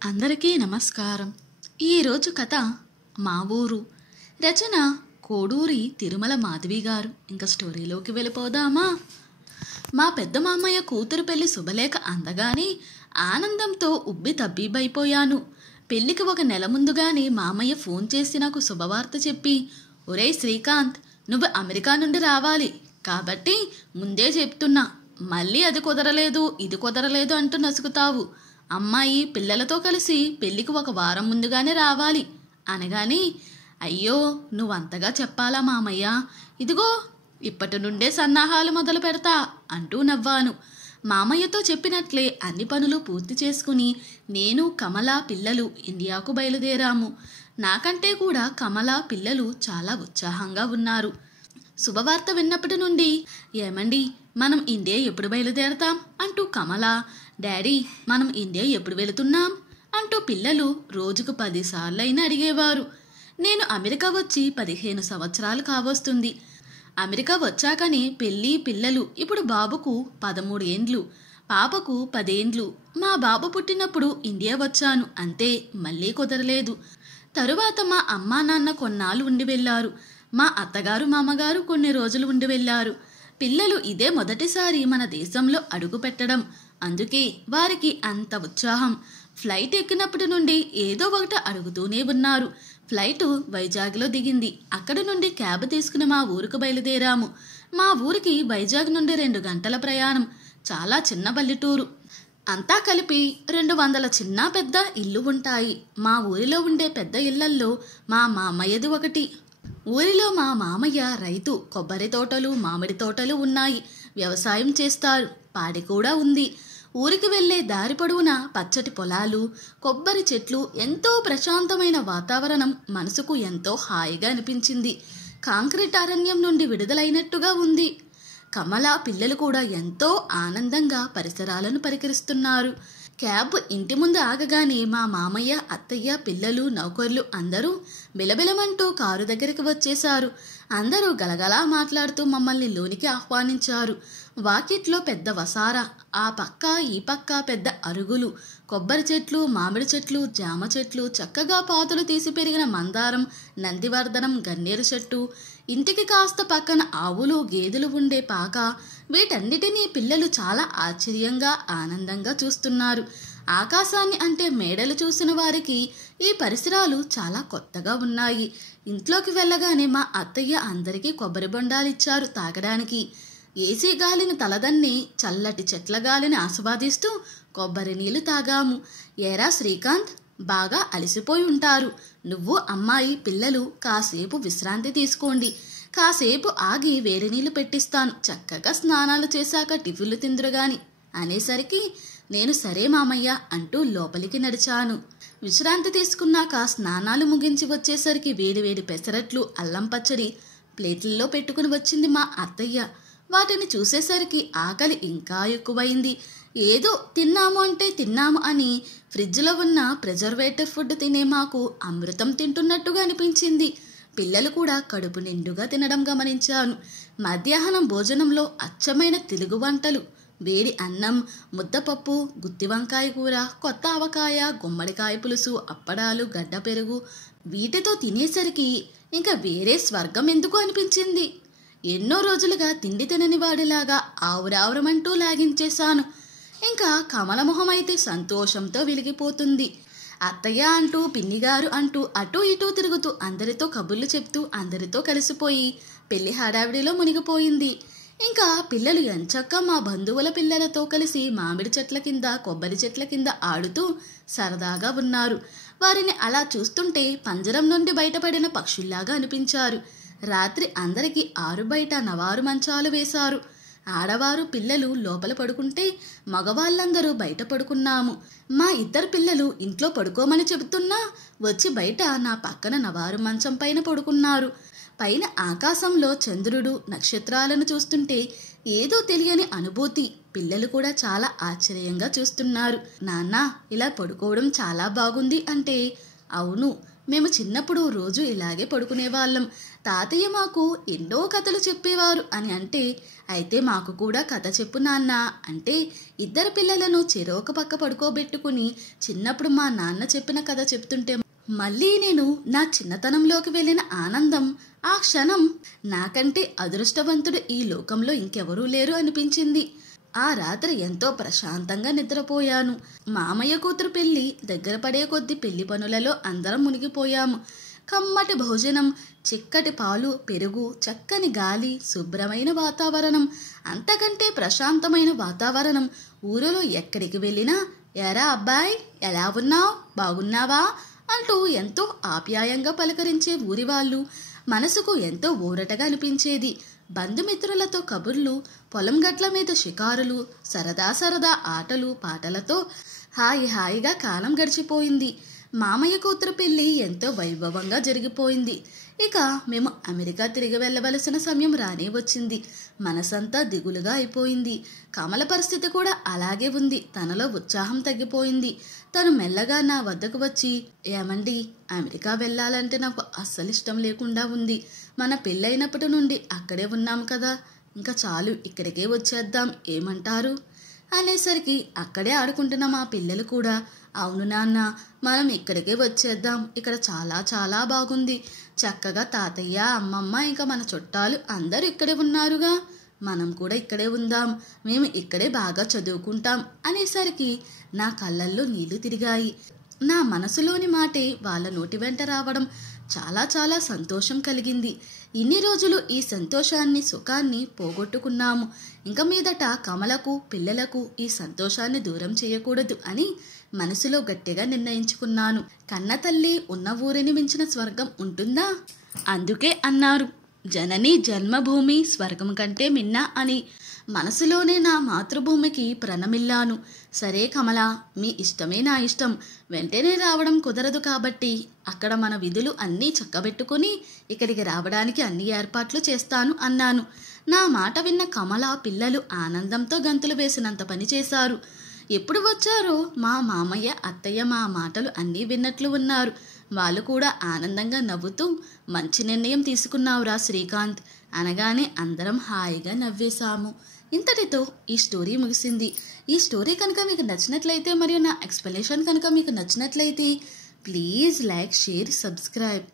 అందరికీ నమస్కారం. ఈరోజు కథ మా ఊరు. రచన కోడూరి తిరుమల మాధవి గారు. ఇంకా స్టోరీలోకి వెళ్ళిపోదామా? మా పెద్ద మామయ్య కూతురు పెళ్లి శుభలేఖ అందగానే ఆనందంతో ఉబ్బి తబ్బిబ్బైపోయాను. పెళ్లికి ఒక నెల ముందుగానే మామయ్య ఫోన్ చేసి నాకు శుభవార్త చెప్పి, ఒరేయ్ శ్రీకాంత్, నువ్వు అమెరికా నుండి రావాలి కాబట్టి ముందే చెప్తున్నా, మళ్ళీ అది కుదరలేదు ఇది కుదరలేదు అంటూ నసుకుతావు. అమ్మాయి పిల్లలతో కలిసి పెళ్లికి ఒక వారం ముందుగానే రావాలి అనగాని, అయ్యో నువ్వంతగా చెప్పాలా మామయ్య, ఇదిగో ఇప్పటి నుండే సన్నాహాలు మొదలు పెడతా అంటూ నవ్వాను. మామయ్యతో చెప్పినట్లే అన్ని పనులు పూర్తి చేసుకుని నేను, కమల, పిల్లలు ఇండియాకు బయలుదేరాము. నాకంటే కూడా కమల, పిల్లలు చాలా ఉత్సాహంగా ఉన్నారు. శుభవార్త విన్నప్పటి నుండి, ఏమండి మనం ఇండియా ఎప్పుడు బయలుదేరతాం అంటూ కమల, డాడీ మనం ఇండియా ఎప్పుడు వెళుతున్నాం అంటూ పిల్లలు రోజుకు 10 సార్లైనా అడిగేవారు. నేను అమెరికా వచ్చి 15 సంవత్సరాలు కావస్తుంది. అమెరికా వచ్చాకనే పెళ్ళి, పిల్లలు. ఇప్పుడు బాబుకు 13 ఏండ్లు, పాపకు 10 ఏండ్లు. మా బాబు పుట్టినప్పుడు ఇండియా వచ్చాను, అంతే, మళ్ళీ కుదరలేదు. తరువాత మా అమ్మా నాన్న కొన్నాళ్ళు ఉండి వెళ్ళారు. మా అత్తగారు మామగారు కొన్ని రోజులు ఉండి వెళ్ళారు. పిల్లలు ఇదే మొదటిసారి మన దేశంలో అడుగు పెట్టడం, అందుకే వారికి అంత ఉత్సాహం. ఫ్లైట్ ఎక్కినప్పటి నుండి ఏదో ఒకటి అడుగుతూనే ఉన్నారు. ఫ్లైటు వైజాగ్లో దిగింది. అక్కడి నుండి క్యాబ్ తీసుకుని మా ఊరికి బయలుదేరాము. మా ఊరికి వైజాగ్ నుండి 2 గంటల ప్రయాణం. చాలా చిన్న పల్లెటూరు. అంతా కలిపి 200 చిన్న పెద్ద ఇల్లు ఉంటాయి. మా ఊరిలో ఉండే పెద్ద ఇళ్లల్లో మా మామయ్యది ఒకటి. ఊరిలో మా మామయ్య రైతు. కొబ్బరి తోటలు, మామిడి తోటలు ఉన్నాయి. వ్యవసాయం చేస్తారు. పాడి కూడా ఉంది. ఊరికి వెళ్లే దారి పొడవునా పచ్చటి పొలాలు, కొబ్బరి చెట్లు, ఎంతో ప్రశాంతమైన వాతావరణం మనసుకు ఎంతో హాయిగా అనిపించింది. కాంక్రీట్ అరణ్యం నుండి విడుదలైనట్టుగా ఉంది. కమల, పిల్లలు కూడా ఎంతో ఆనందంగా పరిసరాలను పరికరిస్తున్నారు. క్యాబ్ ఇంటి ముందు ఆగగానే మా మామయ్య, అత్తయ్య, పిల్లలు, నౌకర్లు అందరూ బిలబిలమంటూ కారు దగ్గరికి వచ్చేశారు. అందరూ గలగలా మాట్లాడుతూ మమ్మల్ని లోనికి ఆహ్వానించారు. వాకిట్లో పెద్ద వసారా, ఆ పక్క ఈ పక్క పెద్ద అరుగులు, కొబ్బరి చెట్లు, మామిడి చెట్లు, జామ చెట్లు, చక్కగా పాతులు తీసి పెరిగిన మందారం, నందివర్ధనం, గన్నేరు చెట్టు, ఇంటికి కాస్త పక్కన ఆవులు, గేదెలు ఉండే పాక, వీటన్నిటినీ పిల్లలు చాలా ఆశ్చర్యంగా, ఆనందంగా చూస్తున్నారు. ఆకాశాన్ని అంటే మేడలు చూసిన వారికి ఈ పరిసరాలు చాలా కొత్తగా ఉన్నాయి. ఇంట్లోకి వెళ్ళగానే మా అత్తయ్య అందరికీ కొబ్బరి బొండాలిచ్చారు తాగడానికి. ఏసీ గాలిని తలదన్ని చల్లటి చెట్ల గాలిని ఆస్వాదిస్తూ కొబ్బరి నీళ్లు తాగాము. ఏరా శ్రీకాంత్, బాగా అలసిపోయి ఉంటారు. నువ్వు, అమ్మాయి, పిల్లలు కాసేపు విశ్రాంతి తీసుకోండి. కాసేపు ఆగి వేడి నీళ్లు పెట్టిస్తాను. చక్కగా స్నానాలు చేశాక టిఫిన్లు తిందురుగాని అనేసరికి నేను సరే మామయ్య అంటూ లోపలికి నడిచాను. విశ్రాంతి తీసుకున్నాక స్నానాలు ముగించి వచ్చేసరికి వేడివేడి పెసరట్లు, అల్లం పచ్చడి ప్లేట్లలో పెట్టుకుని వచ్చింది మా అత్తయ్య. వాటిని చూసేసరికి ఆకలి ఇంకా ఎక్కువైంది. ఏదో తిన్నాము అంటే తిన్నాము అని ఫ్రిడ్జ్లో ఉన్న ప్రిజర్వేటివ్ ఫుడ్ తినే మాకు అమృతం తింటున్నట్టుగా అనిపించింది. పిల్లలు కూడా కడుపు నిండుగా తినడం గమనించాను. మధ్యాహ్నం భోజనంలో అచ్చమైన తెలుగు వంటలు, వేడి అన్నం, ముద్దపప్పు, గుత్తి వంకాయ కూర, కొత్త ఆవకాయ, గుమ్మడికాయ పులుసు, అప్పడాలు, గడ్డ పెరుగు, వీటితో తినేసరికి ఇంకా వేరే స్వర్గం ఎందుకు అనిపించింది. ఎన్నో రోజులుగా తిండి తినని వాడిలాగా ఆవురావురమంటూ లాగించేశాను. ఇంకా కమల మొహం అయితే సంతోషంతో వెలిగిపోతుంది. అత్తయ్య అంటూ, పిన్నిగారు అంటూ అటూ ఇటూ తిరుగుతూ అందరితో కబుర్లు చెప్తూ అందరితో కలిసిపోయి పెళ్లి హడావిడిలో మునిగిపోయింది. ఇంకా పిల్లలు ఎంచక్కా మా బంధువుల పిల్లలతో కలిసి మామిడి చెట్ల కింద, కొబ్బరి చెట్ల కింద ఆడుతూ సరదాగా ఉన్నారు. వారిని అలా చూస్తుంటే పంజరం నుండి బయటపడిన పక్షుల్లాగా అనిపించారు. రాత్రి అందరికీ ఆరు బయట నవారు మంచాలు వేశారు. ఆడవారు, పిల్లలు లోపల పడుకుంటే మగవాళ్ళందరూ బయట పడుకున్నాము. మా 2 పిల్లలు ఇంట్లో పడుకోమని చెబుతున్నా వచ్చి బయట నా పక్కన నవారు మంచం పైన పడుకున్నారు. పైన ఆకాశంలో చంద్రుడు, నక్షత్రాలను చూస్తుంటే ఏదో తెలియని అనుభూతి. పిల్లలు కూడా చాలా ఆశ్చర్యంగా చూస్తున్నారు. నాన్న, ఇలా పడుకోవడం చాలా బాగుంది అంటే, అవును, మేము చిన్నప్పుడు రోజు ఇలాగే పడుకునేవాళ్ళం. తాతయ్య మాకు ఎన్నో కథలు చెప్పేవారు అని అంటే, అయితే మాకు కూడా కథ చెప్పు నాన్న అంటే, ఇద్దరు పిల్లలను చెరొక పక్క పడుకోబెట్టుకుని చిన్నప్పుడు మా నాన్న చెప్పిన కథ చెప్తుంటే మళ్ళీ నేను నా చిన్నతనంలోకి వెళ్ళిన ఆనందం, ఆ క్షణం నాకంటే అదృష్టవంతుడు ఈ లోకంలో ఇంకెవరూ లేరు అనిపించింది. ఆ రాత్రి ఎంతో ప్రశాంతంగా నిద్రపోయాను. మామయ్య కూతురు పెళ్లి దగ్గర పడే కొద్దీ పెళ్లి పనులలో అందరం మునిగిపోయాము. కమ్మటి భోజనం, చిక్కటి పాలు, పెరుగు, చక్కని గాలి, శుభ్రమైన వాతావరణం, అంతకంటే ప్రశాంతమైన వాతావరణం ఊరిలో ఎక్కడికి వెళ్ళినా ఎరా అబ్బాయి ఎలా ఉన్నావు, బాగున్నావా అంటూ ఎంతో ఆప్యాయంగా పలకరించే ఊరి వాళ్ళు మనసుకు ఎంతో ఊరటగా అనిపించేది. బంధుమిత్రులతో కబుర్లు, పొలం గట్ల మీద షికారులు, సరదా సరదా ఆటలు పాటలతో హాయిగా కాలం గడిచిపోయింది. మామయ్య కూతురు పెళ్లి ఎంతో వైభవంగా జరిగిపోయింది. ఇక మేము అమెరికా తిరిగి వెళ్ళవలసిన సమయం రానే వచ్చింది. మనసంతా దిగులుగా అయిపోయింది. కమల పరిస్థితి కూడా అలాగే ఉంది. తనలో ఉత్సాహం తగ్గిపోయింది. తను మెల్లగా నా వద్దకు వచ్చి, ఏమండి, అమెరికా వెళ్ళాలంటే నాకు అస్సలు ఇష్టం లేకుండా ఉంది. మన పెళ్ళైనప్పటి నుండి అక్కడే ఉన్నాం కదా, ఇంకా చాలు, ఇక్కడికే వచ్చేద్దాం, ఏమంటారు అనేసరికి అక్కడే ఆడుకుంటున్న మా పిల్లలు కూడా, అవును నాన్న, మనం ఇక్కడికే వచ్చేద్దాం, ఇక్కడ చాలా చాలా బాగుంది, చక్కగా తాతయ్య, అమ్మమ్మ, ఇంకా మన చుట్టాలు అందరూ ఇక్కడే ఉన్నారుగా, మనం కూడా ఇక్కడే ఉందాం, మేము ఇక్కడే బాగా చదువుకుంటాం అనేసరికి నా కళ్ళల్లో నీళ్లు తిరిగాయి. నా మనసులోని మాటే వాళ్ళ నోటి వెంట రావడం చాలా చాలా సంతోషం కలిగింది. ఇన్ని రోజులు ఈ సంతోషాన్ని, సుఖాన్ని పోగొట్టుకున్నాము. ఇంక మీదట కమలకు, పిల్లలకు ఈ సంతోషాన్ని దూరం చేయకూడదు అని మనసులో గట్టిగా నిర్ణయించుకున్నాను. కన్న తల్లి ఉన్న ఊరిని మించిన స్వర్గం ఉంటుందా? అందుకే అన్నారు, జనని జన్మభూమి స్వర్గం కంటే మిన్నా అని. మనసులోనే నా మాతృభూమికి ప్రణమిల్లాను. సరే కమల, మీ ఇష్టమే నా ఇష్టం, వెంటనే రావడం కుదరదు కాబట్టి అక్కడ మన విధులు అన్నీ చక్కబెట్టుకుని ఇక్కడికి రావడానికి అన్ని ఏర్పాట్లు చేస్తాను అన్నాను. నా మాట విన్న కమల పిల్లలు ఆనందంతో గంతులు వేసినంత పని చేశారు. ఎప్పుడు వచ్చారో మా మామయ్య, అత్తయ్య మా మాటలు అన్నీ విన్నట్లు ఉన్నారు. వాళ్ళు కూడా ఆనందంగా నవ్వుతూ, మంచి నిర్ణయం తీసుకున్నావురా శ్రీకాంత్ అనగానే అందరం హాయిగా నవ్వేశాము. ఇంతటితో ఈ స్టోరీ ముగిసింది. ఈ స్టోరీ కనుక మీకు నచ్చినట్లయితే మరియు నా ఎక్స్ప్లెనేషన్ కనుక మీకు నచ్చినట్లయితే ప్లీజ్ లైక్, షేర్, సబ్స్క్రైబ్.